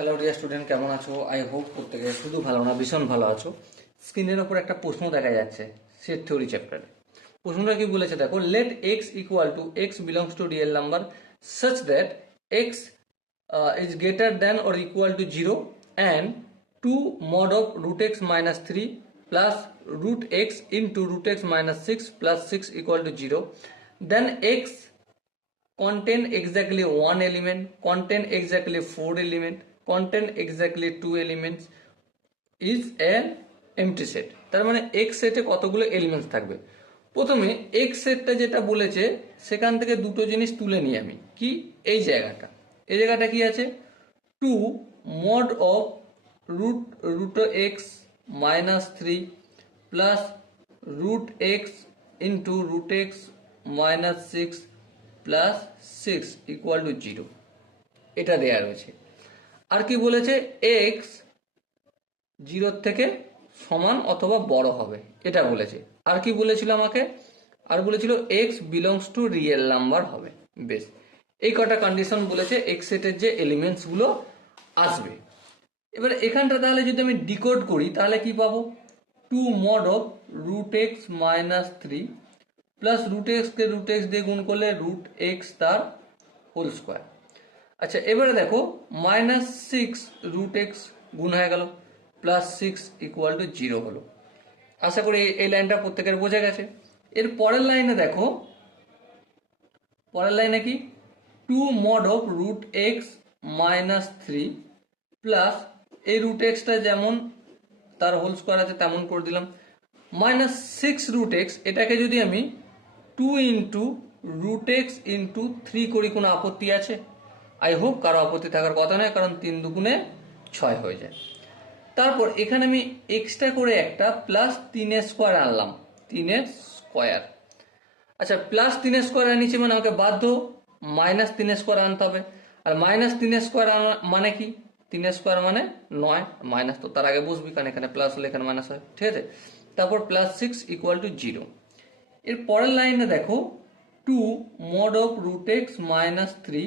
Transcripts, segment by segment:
Hello dear student, কেমন আছো? I hope প্রত্যেকে শুধু ভালো না, ভীষণ ভালো আছো। স্ক্রিনের ওপর একটা প্রশ্ন দেখা যাচ্ছে সেট থিওরি চ্যাপ্টারে। প্রশ্নটা কি বলেছে দেখো, let x equal to x belongs to real number such that x is greater than or equal to zero and two mod of root x minus three plus root x into root x minus 6 plus 6 equal to 0, then x contain exactly one element, contain exactly four element, contain exactly two elements is an empty set। তার মানে x সেটে কতগুলো elements থাকবে। প্রথমে x সেটটা যেটা বলেছে সেখান থেকে দুটো জিনিস তুলে নিই আমি। কি এই জায়গাটা কি আছে, two mod of root x minus three plus root x into root x minus six plus six equal to zero, এটা দেয়া রয়েছে। আর কি বলেছে, এক্স জিরোর থেকে সমান অথবা বড় হবে, এটা বলেছে। আর কি বলেছিল আমাকে, আর বলেছিল x belongs to real number হবে। বেশ, এই কটা কন্ডিশন বলেছে এক্স সেটের যে এলিমেন্টস গুলো আসবে। এবার এখানটা তাহলে যদি আমি ডিকোড করি তাহলে কি পাবো, two mod of root x minus three plus root এক্সকে রুট এক্স দিয়ে গুণ করলে রুট এক্স তার হোল স্কোয়ার। আচ্ছা এবারে দেখো মাইনাস সিক্স রুট এক্স গুণ হয়ে গেল plus six equal to zero হলো। আশা করি এই লাইনটা প্রত্যেকের বোঝা গেছে। এর পরের লাইনে দেখো, পরের লাইনে কি, two mod of root x minus three plus এই রুট এক্সটা যেমন তার হোল স্কোয়ার আছে তেমন করে দিলাম, মাইনাস সিক্স রুট এক্স, এটাকে যদি আমি two into root x into three করি, কোনো আপত্তি আছে? আই হোপ কারো আপত্তি থাকার কথা নয়, কারণ তিন দুগুণে ছয় হয়ে যায়। তারপর এখানে আমি এক্সট্রা করে একটা প্লাস তিনের স্কোয়ার আনলাম, তিনের স্কোয়ার। আচ্ছা প্লাস তিনের স্কোয়ার আনিছি মানে আমাকে বাধ্য মাইনাস তিনের স্কোয়ার আনতে হবে। আর মাইনাস তিনের স্কোয়ার মানে কি, তিনের স্কোয়ার মানে নয়, মাইনাস তো তার আগে বসবি কারণ এখানে প্লাস হলে এখানে মাইনাস হয়, ঠিক আছে। তারপর plus six equal to zero. এর পরের লাইনে দেখো, two mod of root x minus three,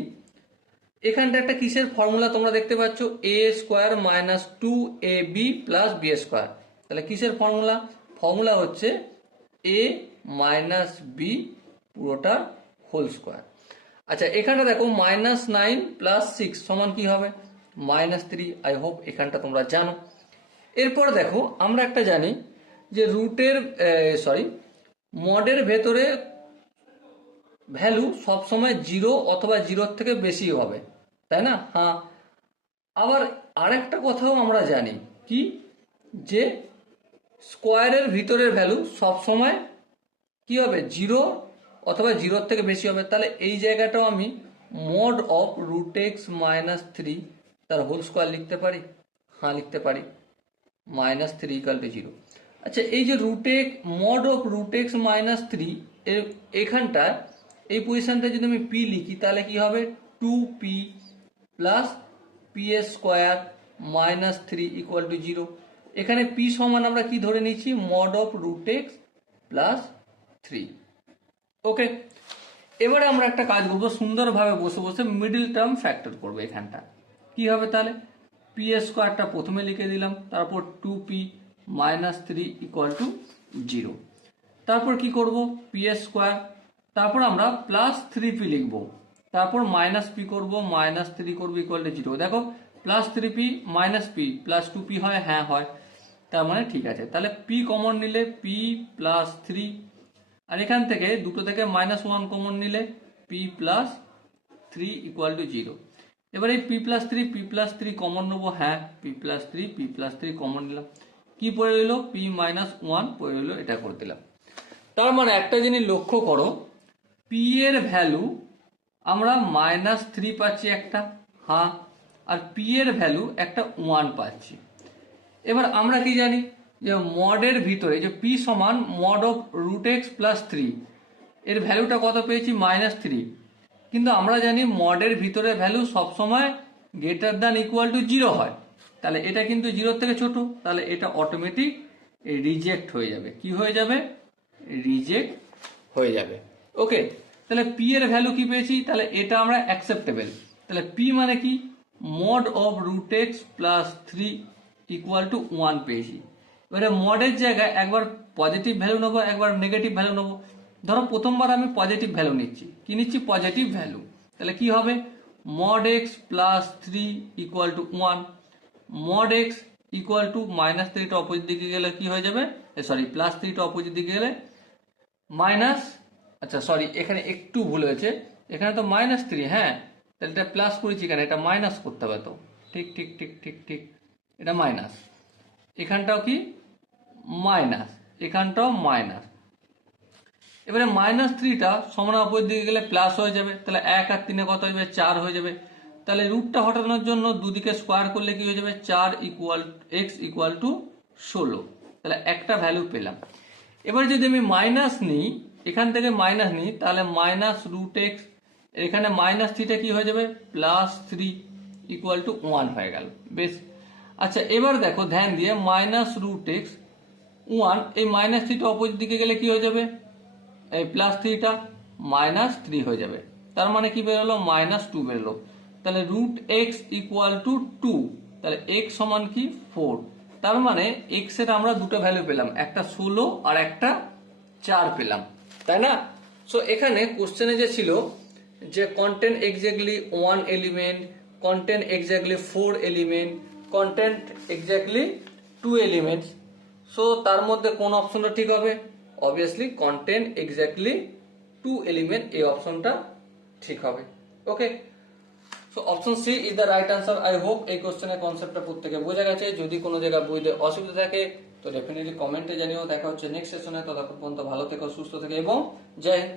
এখানটা একটা কিসের ফর্মুলা তোমরা দেখতে পাচ্ছ, a square minus two a b plus b square. তাহলে কিসের ফর্মুলা, ফর্মুলা হচ্ছে এ মাইনাস বি পুরোটা হোল স্কোয়ার। আচ্ছা এখানটা দেখো মাইনাস নাইন প্লাস সিক্স সমান কি হবে, মাইনাস থ্রি। আই হোপ এখানটা তোমরা জানো। এরপর দেখো আমরা একটা জানি যে রুটের মডের ভেতরে ভ্যালু সবসময় জিরো অথবা জিরোর থেকে বেশি হবে, তাই না? হ্যাঁ, আবার আরেকটা কথাও আমরা জানি কি, যে স্কোয়ারের ভিতরের ভ্যালু সবসময় কি হবে, জিরো অথবা জিরোর থেকে বেশি হবে। তাহলে এই জায়গাটাও আমি mod of root x minus three তার হোল স্কোয়ার লিখতে পারি। হ্যাঁ লিখতে পারি, minus three equal to zero. আচ্ছা এই যে mod of root x minus three, এখানটা এই পজিশনটা যদি আমি পি লিখি তাহলে কি হবে, two p plus p square minus three equal to zero. এখানে পি সমান আমরা কি ধরে নিচ্ছি, mod of root x plus three. Okay, এবারে আমরা একটা কাজ করবো, সুন্দরভাবে বসে বসে মিডিল টার্ম ফ্যাক্টর করবো। এখানটা কি হবে তাহলে, পি স্কোয়ারটা প্রথমে লিখে দিলাম, তারপর two p minus three equal to zero. তারপর কি করব, পি স্কোয়ার, তারপর আমরা প্লাস থ্রি পি লিখবো, তারপর মাইনাস পি করবো, মাইনাস থ্রি করবো ইকুয়াল টু জিরো। দেখো plus three p minus p plus two p হয়, হ্যাঁ হয়, তার মানে ঠিক আছে। তাহলে পি কমন নিলে পি প্লাস থ্রি, আর এখান থেকে দুটো থেকে মাইনাস ওয়ান কমন নিলে p plus three equal to zero. এবার এই পি প্লাস থ্রি কমন নেবো, হ্যাঁ পি প্লাস থ্রি কমন নিলাম, কি পড়ে রইলো, পি মাইনাস ওয়ান পড়ে রইলো, এটা করে দিলাম। তার মানে একটা জিনিস লক্ষ্য করো, পি এর ভ্যালু আমরা মাইনাস থ্রি পাচ্ছি একটা, হ্যাঁ, আর পি এর ভ্যালু একটা ওয়ান পাচ্ছি। এবার আমরা কি জানি যে মডের ভিতরে যে পি সমান mod of root x plus three, এর ভ্যালুটা কত পেয়েছি, মাইনাস থ্রি। কিন্তু আমরা জানি মডের ভিতরে ভ্যালু সবসময় greater than equal to zero হয়, তাহলে এটা কিন্তু জিরোর থেকে ছোট, তাহলে এটা অটোমেটিক রিজেক্ট হয়ে যাবে। কি হয়ে যাবে, রিজেক্ট হয়ে যাবে। ওকে, তাহলে পি এর ভ্যালু কি পেয়েছি, তাহলে এটা আমরা অ্যাকসেপ্টেবল। তাহলে পি মানে কি, mod of root x plus 3 equal to 1 পেয়েছি। এবারে মডের জায়গায় একবার পজিটিভ ভ্যালু নেবো, একবার নেগেটিভ ভ্যালু নেবো। ধরো প্রথমবার আমি পজিটিভ ভ্যালু নিচ্ছি, কি নিচ্ছি? Positive value. তাহলে কি হবে? Mod x plus 3 equal to 1। Mod x equal two minus 3টা অপোজিট দিকে গেলে কি হয়ে যাবে? সরি, প্লাস 3টা অপোজিট দিকে গেলে মাইনাস, আচ্ছা সরি, এখানে একটু ভুল হয়েছে, এখানে তো -3, হ্যাঁ, তাহলে এটা প্লাস করেছি, এখানে এটা মাইনাস করতে হবে। তো ঠিক ঠিক ঠিক ঠিক ঠিক, এটা মাইনাস, এখানটাও কি মাইনাস, এখানটাও মাইনাস। এবারে -3টা সমান অপরের দিকে গেলে প্লাস হয়ে যাবে, তাহলে 1 আর 3 কত হয়ে যাবে? 4 হয়ে যাবে। তাহলে রুটটা হটানোর জন্য দুদিকে স্কোয়ার করলে কি হয়ে যাবে? 4 ইকুয়াল এক্স ইকুয়াল টু 16। তাহলে একটা ভ্যালু পেলাম। এবার যদি আমি মাইনাস নিই, এখান থেকে মাইনাস নিই, তাহলে মাইনাস রুট এক্স, এখানে -3টা কি হয়ে যাবে? +3 ইকুয়াল টু 1 হয়ে গেল। বেশ, আচ্ছা এবার দেখো ধ্যান দিয়ে, মাইনাস রুট এক্স 1, এই -3টা অপোজিট দিকে গেলে কি হয়ে যাবে? এই +3টা -3 হয়ে যাবে। তার মানে কি বেরোলো? -2 বেরোলো। তাহলে রুট এক্স ইকুয়াল টু 2, তাহলে এক্স সমান কি? 4। তার মানে এক্স এর আমরা দুটো ভ্যালু পেলাম, একটা 16 আর একটা 4 পেলাম, তাই না? সো এখানে কোশ্চেনে যে ছিল যে content exactly 1 element, content exactly 4 element, content exactly 2 elements, so তার মধ্যে কোন অপশনটা ঠিক হবে? অবভিয়াসলি কন্টেন্ট এক্স্যাক্টলি 2 এলিমেন্ট, এই অপশনটা ঠিক হবে। Okay, so option c is the right answer. I hope এই কোশ্চেনের কনসেপ্টটা প্রত্যেকে বোঝা গেছে। যদি কোনো জায়গায় বুঝতে অসুবিধা থাকে তো ডেফিনেটলি কমেন্টে জানিও। দেখা হচ্ছে নেক্সট সেশনে। ততক্ষণ পর্যন্ত ভালো থেকো, সুস্থ থেকে, এবং জয় হিন্দ।